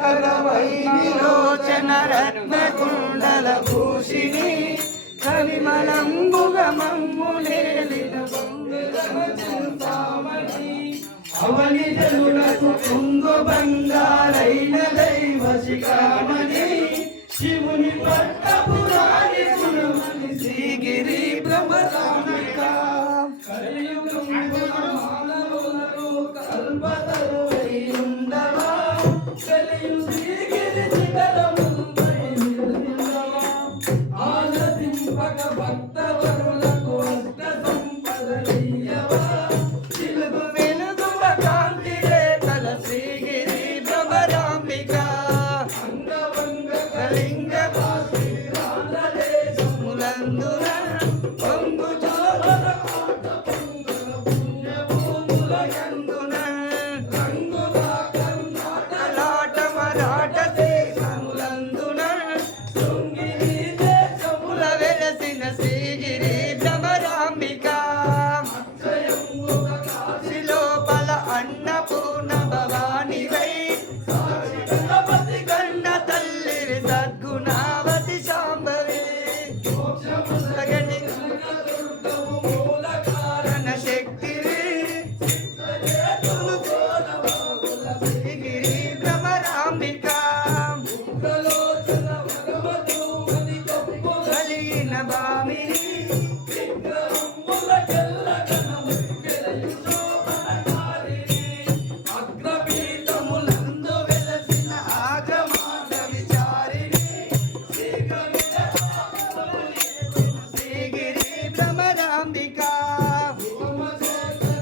కరవైలోచన రత్నకుండల భూషిణి కలిమలంబుగమమ్ములేలిన అవని జనులకు కుంగు బంగారైన దైవ శిఖామణి శివుని పట్టపురాణి సురమణి శ్రీగిరి భ్రమరామిక కలియుగంబున మానవులకు కల్పతరువై ఉండవా కలియు శ్రీగిరి శిఖరముపై నిలవా ఆలసింపక భక్తవరులకు అష్ట సంపదలియవా చిలుగు వెలుగుల కాంతి రేఖల శ్రీగిరి భ్రమరాంబిక అంగవంగ కళింగ కాశీరాంధ్రదేశములందున పొంగు జోలర ఆట పొంగుల పుణ్యభూముల యందున రంగుల కర్ణాటలాట మరాఠ దేశములందున శృంగిరి దేశముల వెలసిన శ్రీగిరి భ్రమరాంబిక అక్షయంబుగ కాశీలోపల అన్నపూర్ణ భవానివై సాక్షి గణపతి కన్న తల్లివి సద్గుణావతి శాంభవి మోక్షములగని దుర్గము మూల కారణ శక్తివి చిత్తచేతులు కోనవాముల శ్రీగిరి భ్రమరాంబిక ఉగ్రలోచన భగవతూమని గొప్ప కలిగిన భామిని విగ్రహముల కెల్లగనము వెలయు శోభనకారిణి అగ్రపీఠములందు వెలసిన ఆగమాన విచారిణి శ్రీగిరి భ్రమరాంబిక సోమశేఖర